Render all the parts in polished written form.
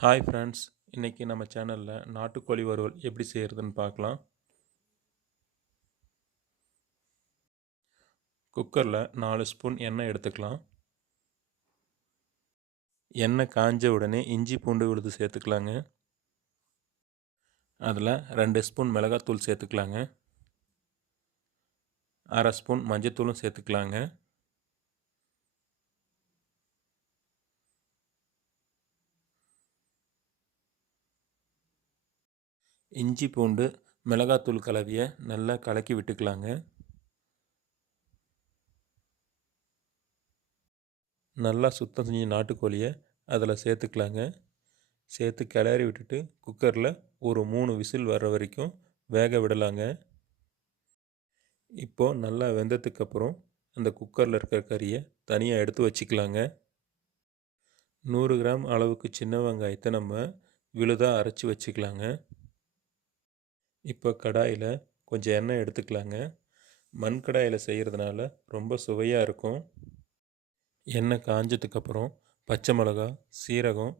Hi friends, இன்றைக்கி நம்ம சேனலில் நாட்டுக்கோழி வறுவல் எப்படி செய்கிறதுன்னு பார்க்கலாம். குக்கரில் 4 ஸ்பூன் எண்ணெய் எடுத்துக்கலாம். எண்ணெய் காஞ்ச உடனே இஞ்சி பூண்டு விழுது சேர்த்துக்கலாங்க. அதில் 2 ஸ்பூன் மிளகாத்தூள் சேர்த்துக்கலாங்க. அரை ஸ்பூன் மஞ்சத்தூளும் சேர்த்துக்கலாங்க. இஞ்சி பூண்டு மிளகாத்தூள் கலவையை நல்லா கலக்கி விட்டுக்கலாங்க. நல்லா சுத்தம் செஞ்ச நாட்டுக்கோழியை அதில் சேர்த்துக்கலாங்க. சேர்த்து கிளறி விட்டுட்டு குக்கரில் ஒரு 3 விசில் வர்ற வரைக்கும் வேக விடலாங்க. இப்போது நல்லா வெந்ததுக்கப்புறம் அந்த குக்கரில் இருக்கிற கறியை தனியாக எடுத்து வச்சுக்கலாங்க. 100 கிராம் அளவுக்கு சின்ன வெங்காயத்தை நம்ம விழுதாக அரைச்சி வச்சுக்கலாங்க. இப்போ கடாயில் கொஞ்சம் எண்ணெய் எடுத்துக்கலாங்க. மண் கடாயில் செய்கிறதுனால ரொம்ப சுவையாக இருக்கும். எண்ணெய் காஞ்சதுக்கப்புறம் பச்சை மிளகா, சீரகம்,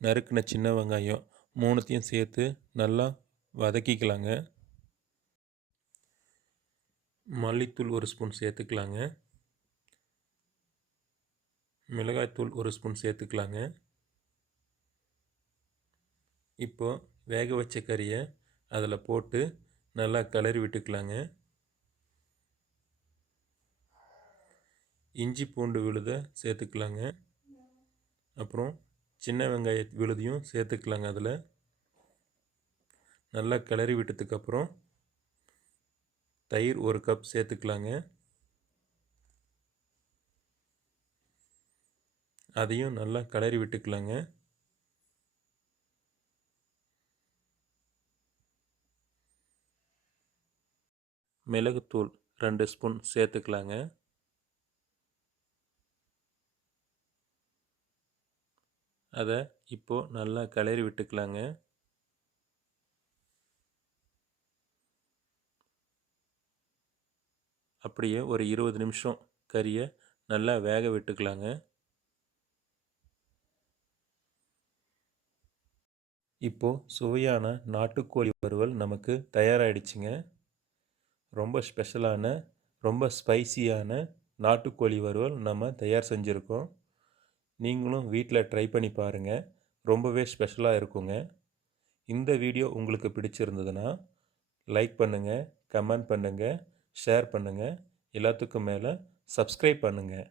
நறுக்கின சின்ன வெங்காயம் 3த்தையும் சேர்த்து நல்லா வதக்கிக்கலாங்க. மல்லித்தூள் 1 ஸ்பூன் சேர்த்துக்கலாங்க. மிளகாய்த்தூள் 1 ஸ்பூன் சேர்த்துக்கலாங்க. இப்போது வேக வச்ச கறியை அதில் போட்டு நல்லா கிளறி விட்டுக்கலாங்க. இஞ்சி பூண்டு விழுதை சேர்த்துக்கலாங்க. அப்புறம் சின்ன வெங்காய விழுதையும் சேர்த்துக்கலாங்க. அதில் நல்லா கிளறி விட்டதுக்கப்புறம் தயிர் 1 கப் சேர்த்துக்கலாங்க. அதையும் நல்லா கிளறி விட்டுக்கலாங்க. மிளகுத்தூள் 2 ஸ்பூன் சேர்த்துக்கலாங்க. அதை இப்போது நல்லா கிளறி விட்டுக்கலாங்க. அப்படியே ஒரு 20 நிமிஷம் கறியை நல்லா வேக விட்டுக்கலாங்க. இப்போது சுவையான நாட்டுக்கோழி வறுவல் நமக்கு தயாராகிடுச்சுங்க. ரொம்ப ஸ்பெஷலான, ரொம்ப ஸ்பைசியான நாட்டுக்கோழி வறுவல் நம்ம தயார் செஞ்சுருக்கோம். நீங்களும் வீட்டில் ட்ரை பண்ணி பாருங்கள். ரொம்பவே ஸ்பெஷலாக இருக்குங்க. இந்த வீடியோ உங்களுக்கு பிடிச்சிருந்ததுன்னா லைக் பண்ணுங்கள், கமெண்ட் பண்ணுங்கள், ஷேர் பண்ணுங்கள். எல்லாத்துக்கும் மேலே சப்ஸ்கிரைப் பண்ணுங்கள்.